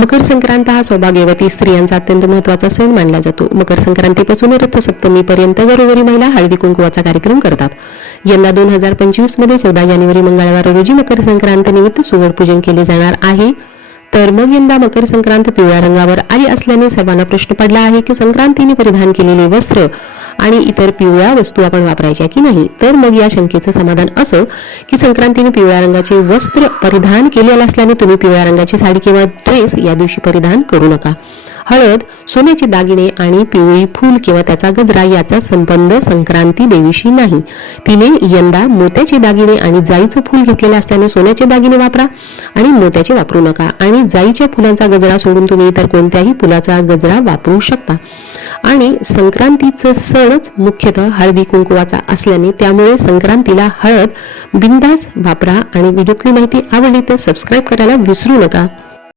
मकर संक्रांत हा सौभाग्यवती स्त्रियांचा अत्यंत महत्त्वाचा सण मानला जातो. मकर संक्रांतीपासून रथसप्तमीपर्यंत घरोघरी महिला हळदी कुंकुवाचा कार्यक्रम करतात. यंदा दोन हजार पंचवीसमध्ये चौदा जानेवारी मंगळवार रोजी मकर संक्रांत निमित्त सुवर्ण पूजन केले जाणार आहे. तर मग यंदा मकर संक्रांत पिवळ्या रंगावर आली असल्याने सर्वांना प्रश्न पडला आहे की संक्रांतीने परिधान केलेले वस्त्र आणि इतर पिवळ्या वस्तू आपण वापरायच्या की नाही? तर मग या शंकेचं समाधान असं की संक्रांतीने पिवळ्या रंगाचे वस्त्र परिधान केलेलं असल्याने तुम्ही पिवळ्या रंगाची साडी किंवा ड्रेस या दिवशी परिधान करू नका. हळद सोन्याचे दागिने आणि पिवळी फूल किंवा त्याचा गजरा याचा संबंध संक्रांती देवीशी नाही. तिने यंदा मोत्याचे दागिने आणि जाईचं फूल घेतलेलं असल्याने सोन्याचे दागिने वापरा आणि मोत्याचे वापरू नका आणि जाईच्या फुलांचा गजरा सोडून तुम्ही इतर कोणत्याही फुलाचा गजरा वापरू शकता. आणि संक्रांतीचं सणच मुख्यतः हळदी कुंकुवाचा असल्याने त्यामुळे संक्रांतीला हळद बिंदास वापरा आणि व्हिडिओतली माहिती आवडली तर सबस्क्राईब करायला विसरू नका.